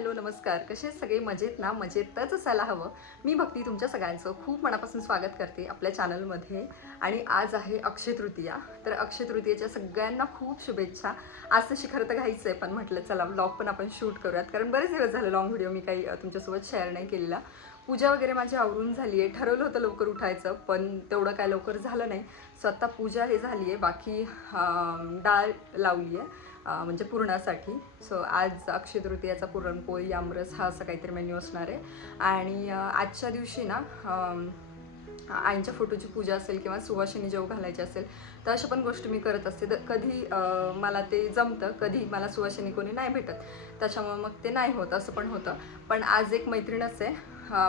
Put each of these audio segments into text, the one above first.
Hello नमस्कार. कसे सगळे मजेत ना? मजेतच असायला हवं. मी भक्ती तुमच्या सगळ्यांचं खूप मनापासून स्वागत करते आपल्या चॅनलमध्ये. आणि आज आहे अक्षय तृतीया. तर अक्षय तृतीयेच्या सगळ्यांना खूप शुभेच्छा. आज तशी खरं तर घाईच आहे, पण म्हटलं चला व्लॉग पण आपण शूट करूयात, कारण बरेच दिवस झाले लॉंग व्हिडिओ मी काही तुमच्यासोबत शेअर नाही केलेला. पूजा वगैरे माझी आवरून झाली आहे. ठरवलं होतं लवकर उठायचं, पण तेवढं काय लवकर झालं नाही. स्वतः पूजा हे झाली आहे, बाकी डाळ लावली आहे म्हणजे पुरणासाठी. सो आज अक्षय तृतीयाचा पुरणपोळी आमरस हा असं काहीतरी मेन्यू असणार आहे. आणि आजच्या दिवशी ना आईंच्या फोटोची पूजा असेल किंवा सुवासिनी जेव घालायची असेल तर अशा पण गोष्टी मी करत असते. तर कधी मला ते जमतं, कधी मला सुवासिनी कोणी नाही भेटत, त्याच्यामुळे मग ते नाही होत, असं पण होतं. पण आज एक मैत्रीणच आहे,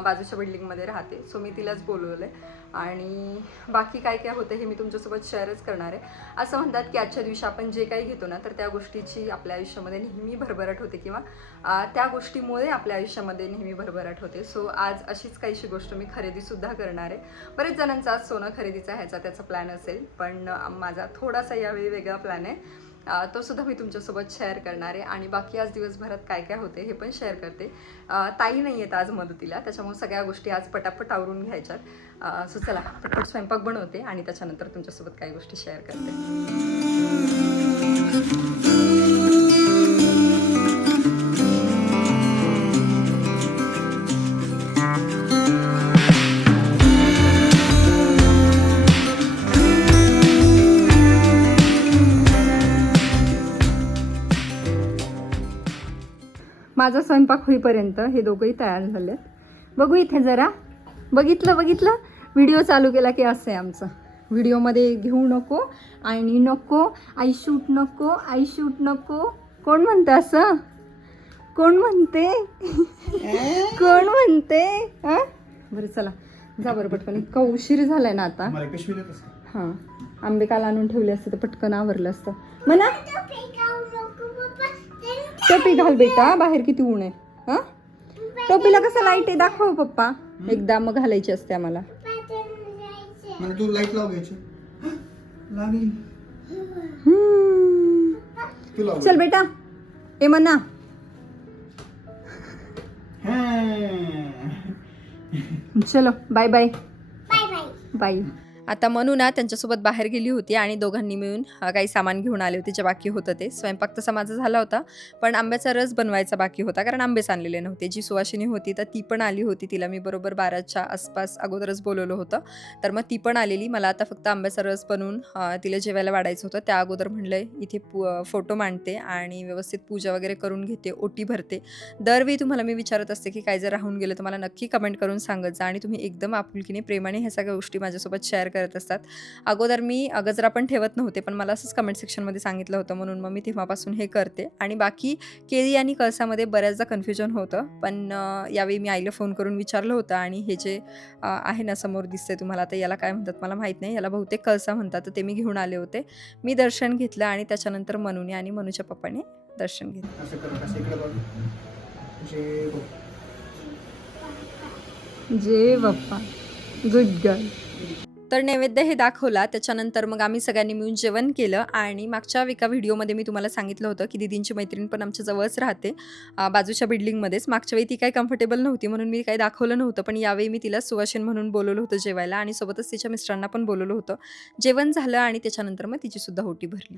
बाजूच्या बिल्डिंगमध्ये राहते, सो मी तिलाच बोलवलं आहे. आणि बाकी काय काय होतं हे मी तुमच्यासोबत शेअरच करणार आहे. असं म्हणतात की आजच्या दिवशी आपण जे काही घेतो ना, तर त्या गोष्टीची आपल्या आयुष्यामध्ये नेहमी भरभराट होते, किंवा त्या गोष्टीमुळे आपल्या आयुष्यामध्ये नेहमी भरभराट होते. सो आज अशीच काहीशी गोष्ट मी खरेदीसुद्धा करणार आहे. बरेच जणांचा आज सोनं खरेदीचा त्याचा प्लॅन असेल, पण माझा थोडासा यावेळी वेगळा प्लॅन आहे. तो सुद्धा मी तुमच्यासोबत शेअर करणार आहे. आणि बाकी आज दिवसभरात काय काय होते हे पण शेअर करते. ताई नाही आहेत आज मदतीला, त्याच्यामुळे सगळ्या गोष्टी आज पटापट आवरून घ्यायच्यात. सो चला पटापट स्वयंपाक बनवते आणि त्याच्यानंतर तुमच्यासोबत काही गोष्टी शेअर करते. माझा स्वयंपाक होईपर्यंत हे दोघंही तयार झाले. बघू इथे जरा, बघितलं व्हिडिओ चालू केला की असं आहे आमचं. व्हिडिओमध्ये घेऊ नको आणि नको आई शूट नको. कोण म्हणतं असं? कोण म्हणते? कोण म्हणते? बरं चला जा बरं पटकन, इतका उशीर झालाय ना आता. हां, आंबे काल आणून ठेवले असते तर पटकन आवरलं असतं म्हणा. टोपी घाल बेटा, बाहेर किती ऊन आहे. हा, टोपीला कसं लाईट आहे दाखव पप्पा. एकदा मग घालायची असते आम्हाला. तू लाईट लाव घ्यायची. चल बेटा ए म्हणा. चलो बाय बाय बाय. आता मनू ना त्यांच्यासोबत बाहेर गेली होती आणि दोघांनी मिळून काही सामान घेऊन आले होते जे बाकी होतं ते. स्वयंपाक तसा माझा झाला होता, पण आंब्याचा रस बनवायचा बाकी होता, कारण आंबेच आणलेले नव्हते. जी सुवासिनी होती तर ती पण आली होती, तिला मी बरोबर 12च्या आसपास अगोदरच बोलवलं होतं, तर मग ती पण आलेली. मला आता फक्त आंब्याचा रस बनवून तिला जेवायला वाढायचं होतं. त्या अगोदर म्हणलं इथे फोटो मांडते आणि व्यवस्थित पूजा वगैरे करून घेते, ओटी भरते. दरवेळी तुम्हाला मी विचारत असते की काय जर राहून गेलं तर मला नक्की कमेंट करून सांगत जा, आणि तुम्ही एकदम आपुलकीने प्रेमाने ह्या सगळ्या गोष्टी माझ्यासोबत शेअर करत असतात. अगोदर मी गजरा पण ठेवत नव्हते, पण मला असंच कमेंट सेक्शनमध्ये सांगितलं होतं, म्हणून मग मी तेव्हापासून हे करते. आणि बाकी केळी आणि कळसामध्ये बऱ्याचदा कन्फ्युजन होतं, पण यावेळी मी आईला फोन करून विचारलं होतं. आणि हे जे आहे ना समोर दिसते तुम्हाला, तर याला काय म्हणतात मला माहीत नाही, याला बहुतेक कळसा म्हणतात, तर ते मी घेऊन आले होते. मी दर्शन घेतलं आणि त्याच्यानंतर मनूने आणि मनूच्या पप्पाने दर्शन घेतलं. जय बाप्पा, गुड गर्ल. तर नैवेद्य हे दाखवला. त्याच्यानंतर मग आम्ही सगळ्यांनी मिळून जेवण केलं. आणि मागच्या एका व्हिडिओमध्ये मी तुम्हाला सांगितलं होतं की दीदींची मैत्रीण पण आमच्या जवळच राहते, बाजूच्या बिल्डिंगमध्येच. मागच्या वेळी ती काही कम्फर्टेबल नव्हती म्हणून मी काही दाखवलं नव्हतं, पण यावेळी मी तिला सुवासिन म्हणून बोलवलं होतं जेवायला, आणि सोबतच तिच्या मिस्टरांना पण बोलवलं होतं. जेवण झालं आणि त्याच्यानंतर मग तिचीसुद्धा ओटी भरली.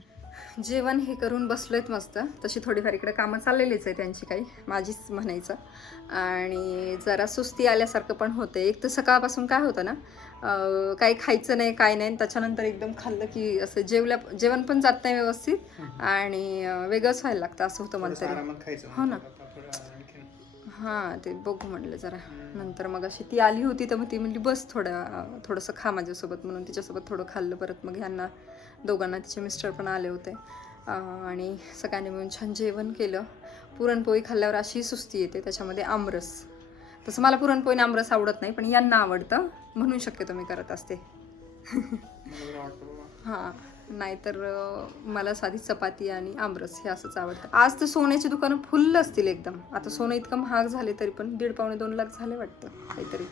जेवण हे करून बसलोयत मस्त. तशी थोडीफार इकडे कामं चाललेलीच आहे त्यांची, काही माझीच म्हणायचं. आणि जरा सुस्ती आल्यासारखं पण होतं. एक तर सकाळपासून काय होतं ना, काही खायचं नाही काय नाही, त्याच्यानंतर एकदम खाल्लं की असं जेवण पण जात नाही व्यवस्थित, आणि वेगळंच व्हायला लागतं, असं होतं मला तरी. हो ना, हां ते बघू म्हटलं जरा नंतर. मग अशी ती आली होती तर मग ती म्हणली बस थोडंसं खा माझ्यासोबत, म्हणून तिच्यासोबत थोडं खाल्लं. परत मग ह्यांना दोघांना तिचे मिस्टर पण आले होते, आणि सगळ्यांनी मिळून छान जेवण केलं. पुरणपोळी खाल्ल्यावर अशी सुस्ती येते, त्याच्यामध्ये आमरस. तसं मला पुरणपोळी आमरस आवडत नाही, पण यांना आवडतं म्हणून शक्यतो मी करत असते. हां, नाहीतर मला साधी चपाती आणि आमरस हे असंच आवडतं. आज तर सोन्याची दुकानं फुल्ल असतील एकदम. आता सोनं इतकं महाग झाले तरी पण 1.5-2 लाख झाले वाटतं काहीतरी.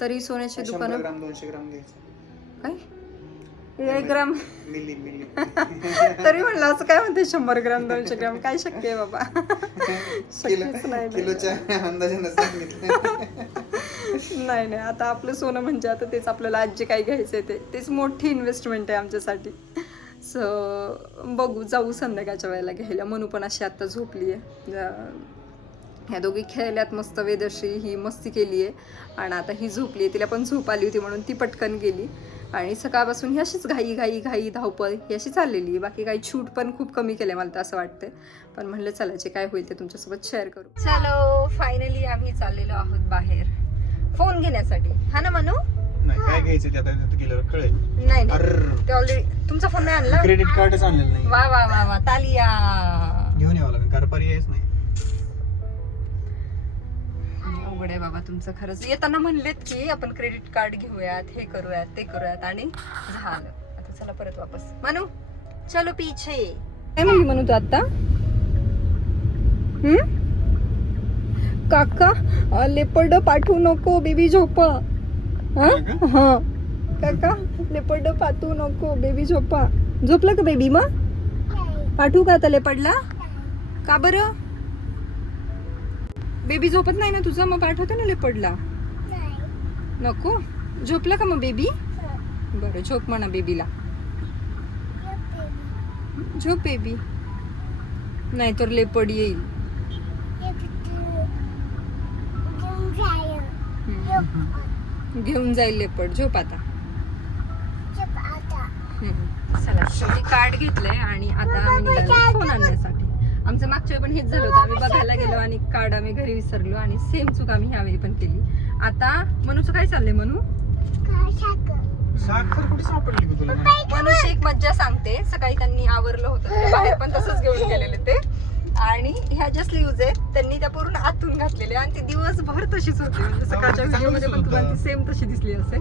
तरी सोन्याची दुकानं. 200 ग्राम घ्यायचं. काय 1 ग्राम मिली मिली तरी म्हणलं असं काय म्हणते 100 ग्राम 200 ग्राम काय शक्य आहे बाबा. शक्यच नाही. किलोच्या अंदाजानं सांगितलं. नाही नाही आता आपलं सोनं म्हणजे आता तेच आपल्याला आज जे काही घ्यायचं आहे तेच मोठी इन्व्हेस्टमेंट आहे आमच्यासाठी. सो बघू जाऊ संध्याकाळच्या वेळेला घ्यायला. मनू पण अशी आत्ता झोपली आहे. ह्या दोघी खेळल्यात मस्त. वेदश्री ही मस्ती केली आहे आणि आता ही झोपली आहे. तिला पण झोप आली होती म्हणून ती पटकन गेली. आणि सकाळपासून ही अशीच घाई धावपळ ही अशी चाललेली आहे. बाकी काही शूट पण खूप कमी केले मला तर असं वाटतंय. पण म्हणलं चला जे काय होईल ते तुमच्यासोबत शेअर करू. चलो फायनली आम्ही चाललेलो आहोत बाहेर फोन घेण्यासाठी. हा ना मनू? नाही काय घ्यायचं ते आता गेल्यावर कळेल. नाही ते ऑलरेडी तुमचा फोन नाही आणला. क्रेडिट कार्डच आणलेलं नाही. वा वा वा वा तालिया. घेऊन यावं लागेल कारण पर्यायच नाही. अवघड आहे बाबा तुमचं खरंच. येताना म्हणलेत की आपण क्रेडिट कार्ड घेऊयात हे करूयात ते करूयात आणि झालं. आता चला परत वापस. मनू चलो पीछे. काय म्हणली मनू तू आता? काका लेपर्ड पाठवू नको बेबी झोपा. हा काका लेपर्ड पाठवू नको बेबी झोपा. झोपला का बेबी? मग पाठवू का आता लेपर्डला? का बरं? बेबी झोपत नाही ना तुझं? मग पाठवते ना लेपर्डला. नको झोपला का मग बेबी? बरं झोप म्हणा बेबीला. झोप बेबी नाही तर लेपर्ड येईल. घेऊन जाईल लेपर्ड. झोप आता. चला शेवटी कार्ड घेतलंय आणि आता आम्ही निघालो फोन आणण्यासाठी. आमचं मागच्या पण हेच झालं होतं. आम्ही बघायला गेलो आणि कार्ड आम्ही घरी विसरलो आणि सेम चूक आम्ही ह्यावेळी पण केली. आता मनूचं काय चाललंय मनू? साखर कुठे सापडली का तुला? मनूची एक मज्जा सांगते. सकाळी त्यांनी आवरलं होतं ते बाहेर पण तसंच घेऊन गेलेले ते आणि ह्या ज्या स्लीव्ज आहेत त्यांनी त्या पूर्ण आतून घातलेल्या आणि ती दिवसभर तशीच होती. म्हणजे सकाळच्या व्हिडिओमध्ये पण तुम्हाला ती सेम तशी दिसली असेल.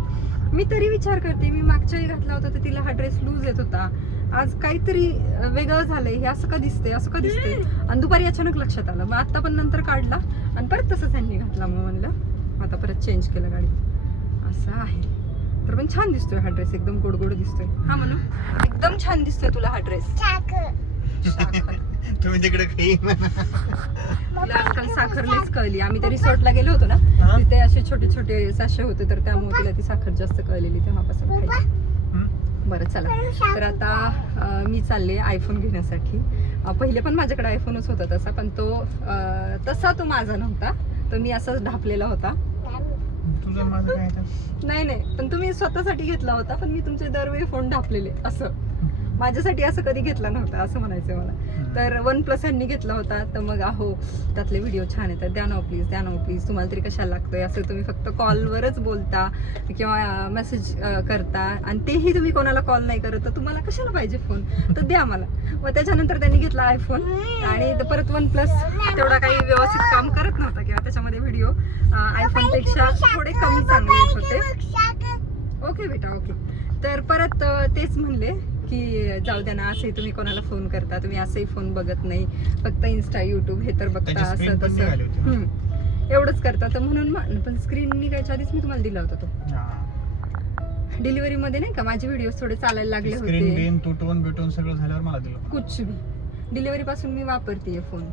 मी तरी विचार करते मी मागच्याही घातला होता तर तिला हा ड्रेस लूज येत होता. आज काहीतरी वेगळं झालंय. हे असं का दिसतंय असं का दिसतंय आणि दुपारी अचानक लक्षात आलं. मग आता पण नंतर काढला आणि परत तसंच त्यांनी घातला. मग म्हणलं आता परत चेंज केलं गाडी. असं आहे. तर पण छान दिसतोय हा ड्रेस. एकदम गोड गोड दिसतोय. हा म्हणू एकदम छान दिसतोय तुला हा ड्रेस. तुम्ही तिकडे काही तुला आजकाल साखर लईच कळली. आम्ही त्या रिसॉर्टला गेलो होतो ना तिथे असे छोटे छोटे साशे होते तर त्यामुळे तिला ती साखर जास्त कळलेली तेव्हापासून खायची. बरं चला तर आता मी चालले आयफोन घेण्यासाठी. पहिले पण माझ्याकडे आयफोनच होता तसा पण तसा तो माझा नव्हता. तो मी असाच ढापलेला होता. नाही पण तुम्ही स्वतःसाठी घेतला होता पण मी तुमचे दरवेळी फोन ढापलेले असं. माझ्यासाठी असं कधी घेतला नव्हता असं म्हणायचं मला. तर OnePlus यांनी घेतला होता तर मग अहो त्यातले व्हिडिओ छान येतात. द्या ना प्लीज तुम्हाला तरी कशाला लागतोय असं. तुम्ही फक्त कॉलवरच बोलता किंवा मेसेज करता आणि तेही तुम्ही कोणाला कॉल नाही करत तर तुम्हाला कशाला पाहिजे फोन तर द्या मला. मग त्याच्यानंतर त्यांनी घेतला आयफोन आणि परत OnePlus तेवढा काही व्यवस्थित काम करत नव्हता किंवा त्याच्यामध्ये व्हिडिओ आयफोनपेक्षा थोडे कमी चांगले येत होते. ओके बेटा ओके. तर परत तेच म्हणले की जाऊ द्या ना असंही तुम्ही कोणाला फोन करता. तुम्ही असंही फोन बघत नाही फक्त इन्स्टा YouTube हे तर बघता असं तसं एवढंच करता. तर म्हणून पण स्क्रीन निघायच्या आधीच मी तुम्हाला दिला होता तो. डिलिव्हरी मध्ये नाही का माझे व्हिडिओ थोडे चालायला लागले होते. तुटून सगळं झाल्यावर मला दिलं. कुछ भी डिलिव्हरी पासून मी वापरतेय फोन.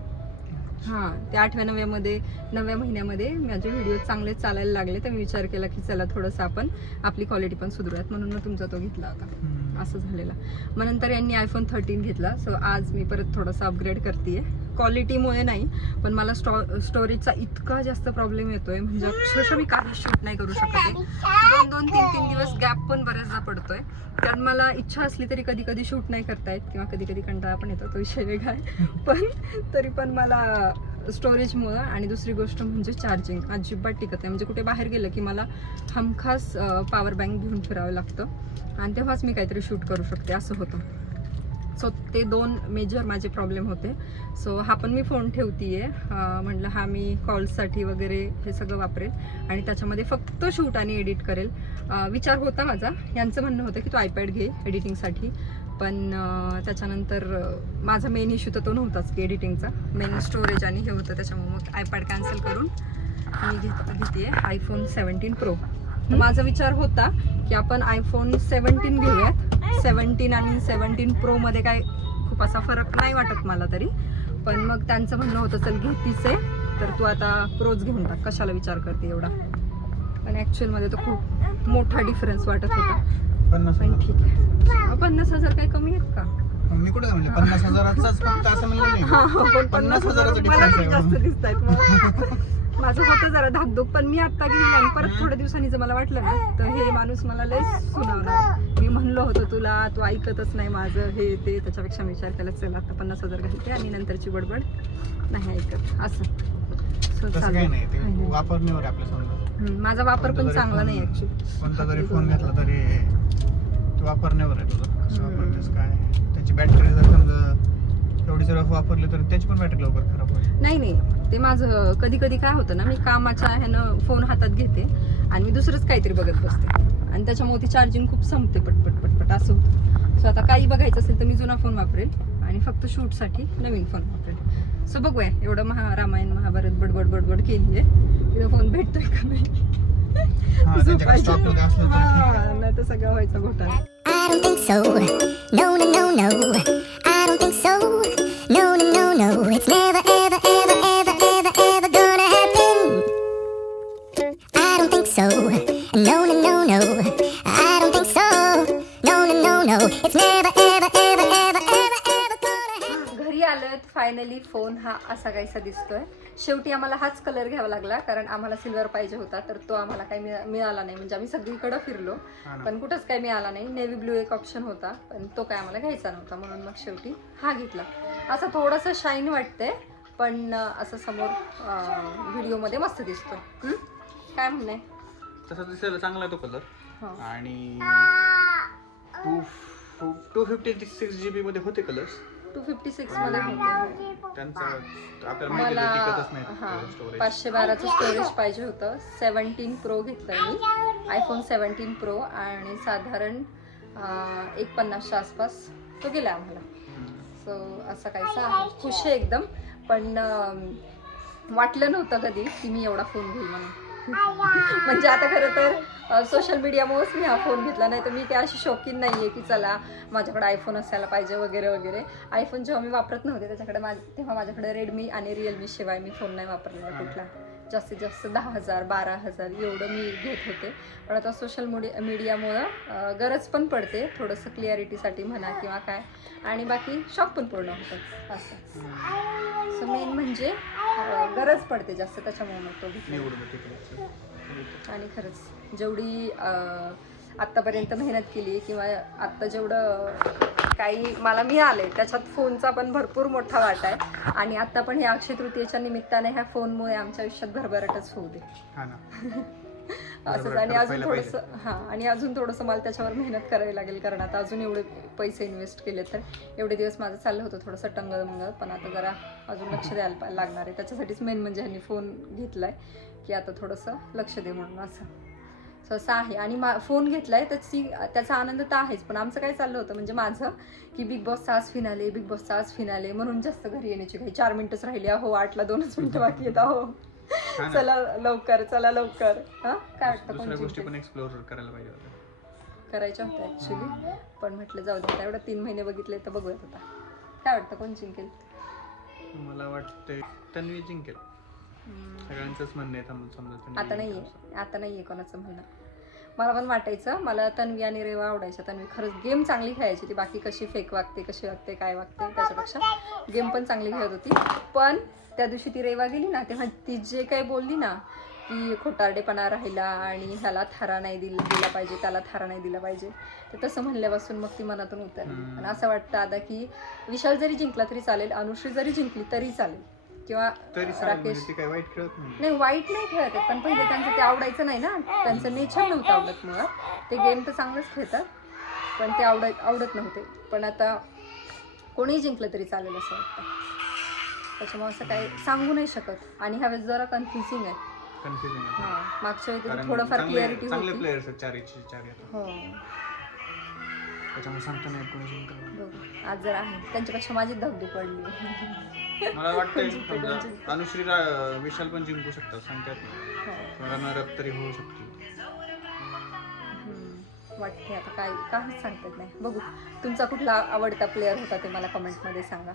हां ते 8व्या 9व्या महिन्यामध्ये माझे व्हिडिओ चांगले चालायला लागले तर मी विचार केला की चला थोडंसं आपण आपली क्वालिटी पण सुधारूयात म्हणून मग तुमचा तो घेतला होता. असं झालेलं. मग नंतर यांनी iPhone 13 घेतला. सो आज मी परत थोडंसं अपग्रेड करते. क्वालिटीमुळे नाही पण मला स्टोरेजचा इतका जास्त प्रॉब्लेम येतोय म्हणजे अक्षरशः मी काही शूट नाही करू शकत आहे. 2-3 दिवस गॅप पण बऱ्याचदा पडतोय. कारण मला इच्छा असली तरी कधी कधी शूट नाही करता येत किंवा कधी कधी कंटाळा पण येतो. तो विषय वेगळा आहे. पण तरी पण मला स्टोरेजमुळं आणि दुसरी गोष्ट म्हणजे चार्जिंग अजिबात टिकत नाही. म्हणजे कुठे बाहेर गेलं की मला हमखास पॉवर बँक घेऊन फिरावं लागतं आणि तेव्हाच मी काहीतरी शूट करू शकते असं होतं. सो ते 2 मेजर माझे प्रॉब्लेम होते. सो हा पण मी फोन ठेवतीये. म्हटलं हा मी कॉल्ससाठी वगैरे हे सगळं वापरेल आणि त्याच्यामध्ये फक्त शूट आणि एडिट करेल. विचार होता माझा. यांचं म्हणणं होतं की तू iPad घे एडिटिंगसाठी पण त्याच्यानंतर माझा मेन इश्यू तर तो नव्हताच की एडिटिंगचा. मेन स्टोरेज आणि हे होतं त्याच्यामुळे मग iPad कॅन्सल करून मी घेते iPhone 17 Pro. माझा विचार होता की आपण iPhone 17 घेऊयात 17 आणि 17 Pro मध्ये काय खूप असा फरक नाही वाटत मला तरी. पण मग त्यांचं म्हणणं होतं चल घेतीच आहे तर तू आता प्रोच घेऊन टाक, कशाला विचार करते एवढा. पण ॲक्च्युअलमध्ये तो खूप मोठा डिफरन्स वाटत होता. 50,000. पण ठीक आहे. 50,000 काही कमी आहेत का? मी कुठे म्हणले 50,000चाच फक्त असं म्हणलं नाही. हा, पण 50,000चा मला difference तरी आहे जास्त म्हणून. दिसत आहेत मग. माझं होतं जरा धाकधूक, पण मी आता गेली आणि परत थोड्या दिवसांनी जर मला वाटलं ना तर हे माणूस मला लय सुनावणार. मी म्हणलो होतो तुला, तू ऐकतच नाही माझं हे ते, त्याच्यापेक्षा मी विचार केला चल आता 50,000 घालते आणि नंतरची बडबड नाही ऐकत असं. So, तसं चालेल. काही नाही, ते काही नाही. वापरण्यावर आहे आपल्या समजा. माझा वापर पण कोणता चांगला जरी नाही फोन- ऍक्च्युली. कोणता जरी फोन घेतला तरी ते वापरण्यावर आहे तुझं कसं हम्म. वापरतेस काय. त्याची बॅटरी जर समजा एवढी जर वापरली तर त्याची पण बॅटरी लवकर खराब होईल. नाही ते माझं कधी कधी काय होतं ना, मी कामाच्या ह्यानं फोन हातात घेते आणि मी दुसरंच काहीतरी बघत बसते आणि त्याच्यामुळे ती चार्जिंग खूप संपते पटपट पटपट असं होतं. सो आता काही बघायचं असेल तर मी जुना फोन वापरेल आणि फक्त शूटसाठी नवीन फोन वापरेल. सो बघूया, एवढं रामायण महाभारत बडबड बडबड केली आहे, तिथं फोन भेटतोय का नाही. हा, त्यांच्याकडे स्टॉक मध्ये असलं तर ठीक आहे. हा, नाही तर सगळं व्हायचं घोटाळा. I don't think so. No, no, no, no. I don't think so. No, no, no, no. It's never, ever, ever, ever, ever, ever gonna happen. I don't think so. No, no, no, no. I don't think so. No, no, no, no. It's never, ever, ever, ever, ever, ever gonna happen. घरी आलं finally phone हा असा काहीसा दिसतोय. शेवटी आम्हाला हाच colour घ्यावा लागला कारण आम्हाला सिल्वर पाहिजे होता, तर तो आम्हाला काही मिळाला नाही. म्हणजे आम्ही सगळीकडे फिरलो हा ना. पण कुठंच काही मिळाला नाही. नेव्ही ब्लू एक ऑप्शन होता पण तो काय आम्हाला घ्यायचा नव्हता, म्हणून मग शेवटी हा घेतला. असं थोडंसं शाईन वाटतंय पण असं समोर व्हिडिओमध्ये मस्त दिसतोय. काय म्हणणं आहे? तसा दिसायला चांगला आहे तो कलर. हो. आणि 256 GB मध्ये होते कलर्स 256 मध्ये होते. त्यांचा आपल्याला माहिती मला आहे, टिकतच नाही हां स्टोरेज. 512चं स्टोरेज पाहिजे होतं. 17 Pro घेतलं मी, आयफोन 17 Pro, आणि साधारण 150च्या आसपास तो गेला आम्हाला. सो असं काहीसा आहे. खुश आहे एकदम, पण वाटलं नव्हतं कधी की मी एवढा फोन घेईल म्हणून. म्हणजे आता खरं तर सोशल मीडियामुळेच मी हा फोन घेतला, नाही तर मी काय अशी शौकीन नाही आहे की चला माझ्याकडे आयफोन असायला पाहिजे वगैरे वगैरे. आयफोन जेव्हा मी वापरत नव्हते तेव्हा माझ्याकडे रेडमी आणि रिअलमी शिवाय मी फोन नाही वापरलेला कुठला. जास्तीत जास्त 10,000 12,000 एवढं मी घेत होते. पण आता सोशल मीडियामुळं गरज पण पडते थोडंसं क्लिअरिटीसाठी म्हणा किंवा काय, आणि बाकी शॉक पण पूर्ण होतात असं. सो मेन म्हणजे गरज पडते जास्त, त्याच्यामुळे मग तो घेतला. आणि खरंच जेवढी आत्तापर्यंत मेहनत केली किंवा आत्ता जेवढं काही मला मिळाले त्याच्यात फोनचा पण भरपूर मोठा वाटा आहे. आणि आत्ता पण ह्या अक्षय तृतीयेच्या निमित्ताने ह्या फोनमुळे आमच्या आयुष्यात भरभराटच होऊ दे. हा ना. असंच. आणि अजून थोडंसं आणि अजून थोडंसं मला त्याच्यावर मेहनत करावी लागेल कारण आता अजून एवढे पैसे इन्व्हेस्ट केले तर एवढे दिवस माझं चाललं होतं थोडंसं टंगळ, पण आता जरा अजून लक्ष द्यायला लागणार आहे. त्याच्यासाठीच मेन म्हणजे ह्यांनी फोन घेतलाय की आता थोडंसं लक्ष दे म्हणून असं. सो असं आहे. आणि फोन घेतलाय त्याचा आनंद तर आहेच, पण आमचं काय चाललं होतं म्हणजे माझं की बिग बॉसचा आज फिनाले म्हणून जास्त घरी येण्याची काही 4 मिनिटच राहिली. अहो 8ला 2च मिनिटं बाकी येत. अहो चला लवकर. हा काय वाटतं? दुसऱ्या गोष्टी कोण पण एक्सप्लोर करायला पाहिजे होत्या. करायच्या होत्या ऍक्च्युली, पण म्हटलं जाऊ दे, एवढं 3 महिने बघितले तर बघूयात आता. काय वाटतं कोण जिंकेल? मला वाटतंय तन्वी जिंकेल. सगळ्यांचंच म्हणणं आहे समजा आता नाहीये कोणाचं म्हणणं. मला पण वाटायचं, मला तन्वी आणि रेवा आवडायच्या. तन्वी खरंच गेम चांगली खेळायची. ती बाकी कशी फेक वागते, कशी वागते, काय वागते त्याच्यापेक्षा गेम पण चांगली खेळत होती. पण त्या दिवशी ती रेवा गेली ना तेव्हा ती जे काही बोलली ना की खोटारडेपणा राहिला आणि ह्याला थारा नाही दिला पाहिजे, त्याला थारा नाही दिला पाहिजे, तर तसं म्हणल्यापासून मग ती मनातून उतरली. आणि असं वाटतं आता की विशाल जरी जिंकला तरी चालेल, अनुश्री जरी जिंकली तरी चालेल, किंवा राकेश. ती काय वाईट खेळत नाही. नाही वाईट नाही खेळत आहे, पण पहिले त्यांचं ते आवडायचं नाही ना, त्यांचं नेचर नव्हतं आवडत. मुळात ते गेम तर चांगलंच खेळतात पण ते आवडत नव्हते. पण आता कोणीही जिंकलं तरी चालेल असं वाटतं. त्याच्यामुळे असं काही सांगू नाही शकत. आणि ह्यावेळेस जरा कन्फ्युजिंग आहे. मागच्या वेळी थोडंफार क्लिअरिटी चांगले होती. प्लेयर्स आहेत 4 हो त्याच्यामुळे सांगता नाही कोणी जिंकलं. बघू आज जर आहे त्यांच्यापेक्षा माझी धगधग पडली. मला वाटतंय समजा अनुश्री विशाल पण जिंकू शकतात, सांगतात ना. रनर अप तरी होऊ शकते. वाटते आता काहीच सांगतात नाही. बघू तुमचा कुठला आवडता प्लेअर होता ते मला कमेंटमध्ये सांगा.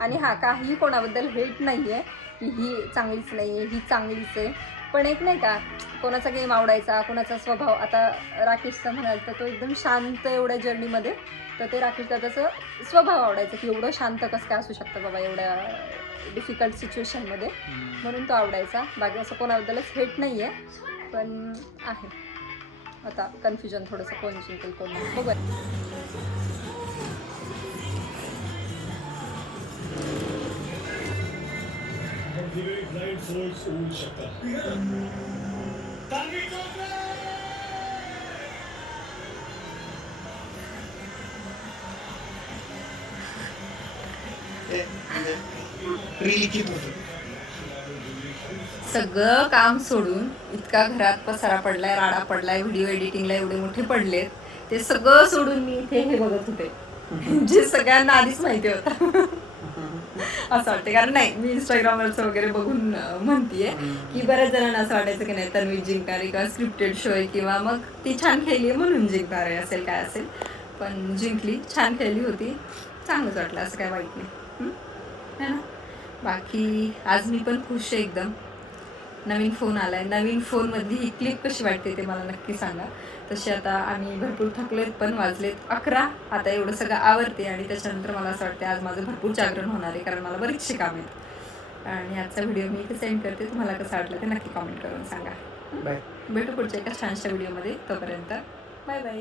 आणि हां, काही कोणाबद्दल हेट नाही आहे की ही चांगलीच नाही आहे, ही चांगलीच आहे, पण एक नाही का कोणाचा गेम आवडायचा, कोणाचा स्वभाव. आता राकेशचा म्हणाल तर तो एकदम शांत एवढ्या जर्नीमध्ये, तर ते राकेश दादाचं स्वभाव आवडायचा की एवढं शांत कसं काय असू शकतं बाबा एवढ्या डिफिकल्ट सिच्युएशनमध्ये, म्हणून तो आवडायचा. बाकी असं कोणाबद्दलच हेट नाही आहे, पण आहे आता कन्फ्युजन थोडंसं कोण जिंकेल कोण नाही. बघूया. लिखित होतं. सगळं काम सोडून इतका घरात पसारा पडलाय, राडा पडलाय, व्हिडिओ एडिटिंगला एवढे मोठे पडलेत, ते सगळं सोडून मी इथे हे बघत होते जे सगळ्यांना आधीच माहिती होतं. असं वाटतं, कारण नाही मी इंस्टाग्रामवरचं वगैरे बघून म्हणतीये की बऱ्याच जणांना असं वाटायचं की नाही तन्वी जिंकणार आहे किंवा स्क्रिप्टेड शो आहे किंवा मग ती छान खेळली आहे म्हणून जिंकणार आहे असेल काय असेल, पण जिंकली, छान खेळली होती, चांगलंच वाटलं, असं काय वाईट नाही है ना. बाकी आज मी पण खुश आहे एकदम. नवीन फोन आला आहे, नवीन फोनमधली ही क्लिप कशी वाटते ते मला नक्की सांगा. तशी आता आम्ही भरपूर थकलेत, पण वाजलेत 11. आता एवढं सगळं आवरते आणि त्याच्यानंतर मला असं वाटतं आज माझं भरपूर जागरण होणार आहे, कारण मला बरीचशी कामं आहेत. आणि आजचा व्हिडिओ मी इथे सेंड करते, तुम्हाला कसा वाटला ते नक्की कॉमेंट करून सांगा. बाय. भेटू पुढच्या एका छानशा व्हिडिओमध्ये, तोपर्यंत बाय बाय.